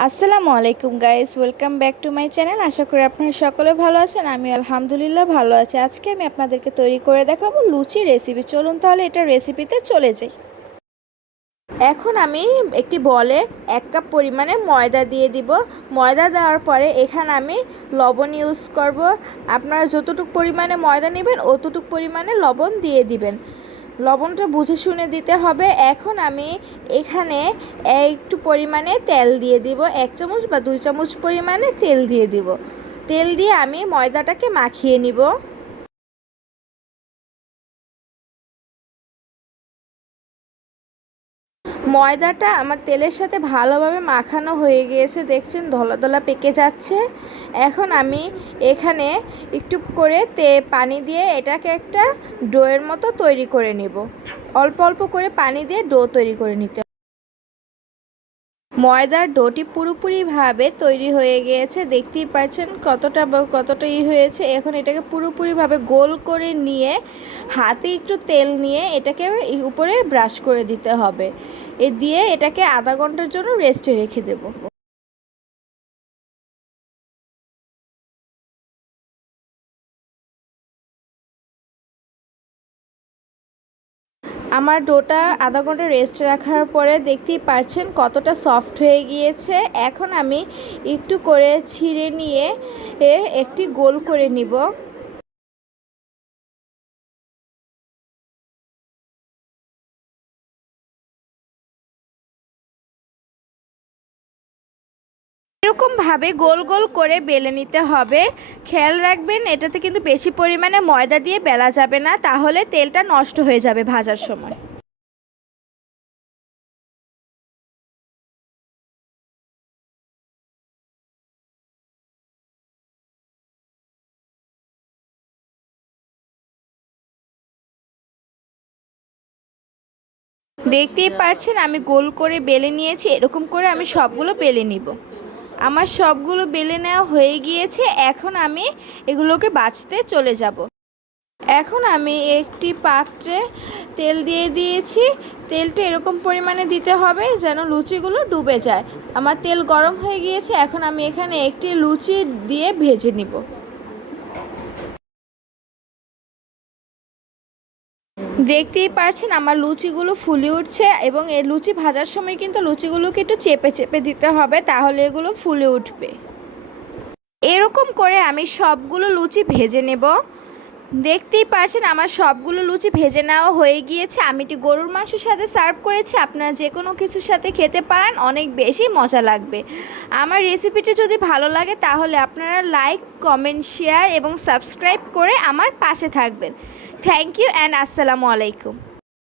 আসসালামু আলাইকুম guys, welcome back to my channel. আশা করি আপনারা সকলে ভালো আছেন। আমি আলহামদুলিল্লাহ ভালো আছি। আজকে আমি আপনাদেরকে তৈরি করে দেখাবো লুচি রেসিপি। চলুন তাহলে এটা রেসিপিতে চলে যাই। এখন আমি একটি বলে 1 কাপ পরিমাণে ময়দা দিয়ে দিব। ময়দা দেওয়ার পরে এখানে আমি লবণ ইউজ করব। আপনারা যতটুকু পরিমাণে ময়দা নেবেন অতটুকু পরিমাণে লবণ দিয়ে দিবেন। লবণটা বুঝে শুনে দিতে হবে। এখন আমি এখানে একটু পরিমাণে তেল দিয়ে দিব, 1 চামচ বা 2 চামচ পরিমাণে তেল দিয়ে দিব। তেল দিয়ে আমি ময়দাটাকে মাখিয়ে নিব। ময়দাটা আমার তেলের সাথে ভালোভাবে মাখানো হয়ে গিয়েছে, দেখছেন ধলা ধলা পেকে যাচ্ছে। এখন আমি এখানে একটু করে পানি দিয়ে এটাকে একটা ডোয়ের মতো তৈরি করে নিব। অল্প অল্প করে পানি দিয়ে ডো তৈরি করে নিতে। ময়দার ডোটি পুরোপুরিভাবে তৈরি হয়ে গিয়েছে, দেখতেই পাচ্ছেন কতটা হয়েছে। এখন এটাকে পুরোপুরিভাবে গোল করে নিয়ে হাতে একটু তেল নিয়ে এটাকে উপরে ব্রাশ করে দিতে হবে। দিয়ে এটাকে আধা ঘন্টার জন্য রেস্টে রেখে দেব। আমার ডোটা আধা ঘন্টা রেস্ট রাখার পরে দেখতেই পাচ্ছেন কতটা সফট হয়ে গিয়েছে। এখন আমি একটু করে ছিঁড়ে নিয়ে একটি গোল করে নিব। এরকমভাবে গোল গোল করে বেলে নিতে হবে। খেয়াল রাখবেন এটাতে কিন্তু বেশি পরিমাণে ময়দা দিয়ে বেলা যাবে না, তাহলে তেলটা নষ্ট হয়ে যাবে ভাজার সময়। দেখতেই পাচ্ছেন আমি গোল করে বেলে নিয়েছি। এরকম করে আমি সবগুলো বেলে নিব। আমার সবগুলো বেলে নেওয়া হয়ে গিয়েছে। এখন আমি এগুলোকে বাছতে চলে যাব। এখন আমি একটি পাত্রে তেল দিয়ে দিয়েছি। তেলটা এরকম পরিমাণে দিতে হবে যেন লুচিগুলো ডুবে যায়। আমার তেল গরম হয়ে গিয়েছে। এখন আমি এখানে একটি লুচি দিয়ে ভেজে নিব। দেখতেই পাচ্ছেন আমার লুচিগুলো ফুলে উঠছে, এবং এই লুচি ভাজার সময় কিন্তু লুচিগুলোকে একটু চেপে চেপে দিতে হবে, তাহলে এগুলো ফুলে উঠবে। এরকম করে আমি সবগুলো লুচি ভেজে নেব। দেখতেই পাচ্ছেন আমার সবগুলো লুচি ভেজে নেওয়া হয়ে গিয়েছে। আমি এটি গরুর মাংসের সাথে সার্ভ করেছি। আপনারা যে কোনো কিছুর সাথে খেতে পারেন, অনেক বেশি মজা লাগবে। আমার রেসিপিটি যদি ভালো লাগে তাহলে আপনারা লাইক, কমেন্ট, শেয়ার এবং সাবস্ক্রাইব করে আমার পাশে থাকবেন। থ্যাংক ইউ অ্যান্ড আসসালামু আলাইকুম।